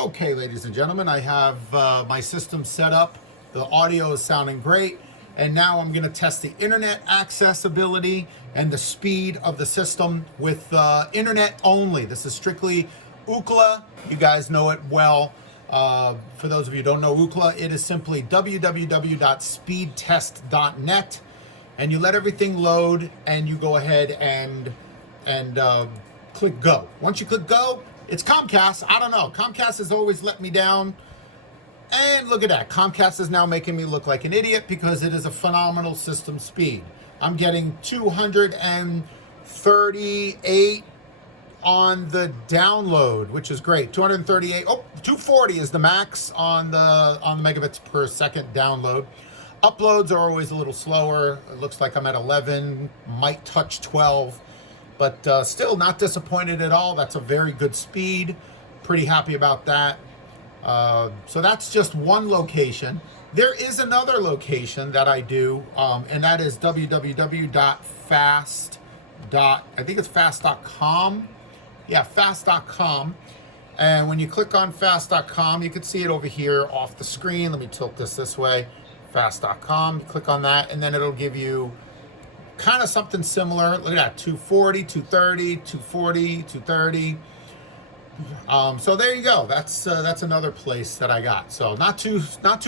Okay, ladies and gentlemen, I have my system set up. The audio is sounding great. And now I'm going to test the internet accessibility and the speed of the system with internet only. This is strictly Ookla. You guys know it well. For those of you who don't know Ookla, it is simply www.speedtest.net. And you let everything load and you go ahead and click go. Once you click go, it's Comcast. I don't know. Comcast has always let me down. And look at that. Comcast is now making me look like an idiot because it is a phenomenal system speed. I'm getting 238 on the download, which is great. 238. Oh, 240 is the max on the megabits per second download. Uploads are always a little slower. It looks like I'm at 11, might touch 12. But still not disappointed at all. That's a very good speed. Pretty happy about that. So that's just one location. There is another location that I do, and that is fast.com. Yeah, fast.com. And when you click on fast.com, you can see it over here off the screen. Let me tilt this way. Fast.com. Click on that, and then it'll give you kind of something similar. Look at that, 240, 230, 240, 230. So there you go. That's another place that I got. So not too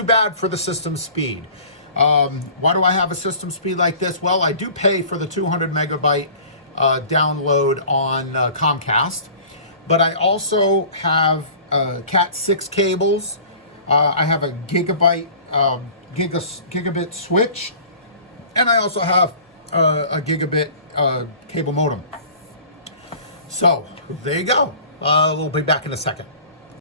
bad for the system speed. Why do I have a system speed like this? Well, I do pay for the 200 megabyte download on Comcast, but I also have Cat 6 cables. I have a gigabit switch, and I also have a gigabit cable modem. So there you go. We'll be back in a second.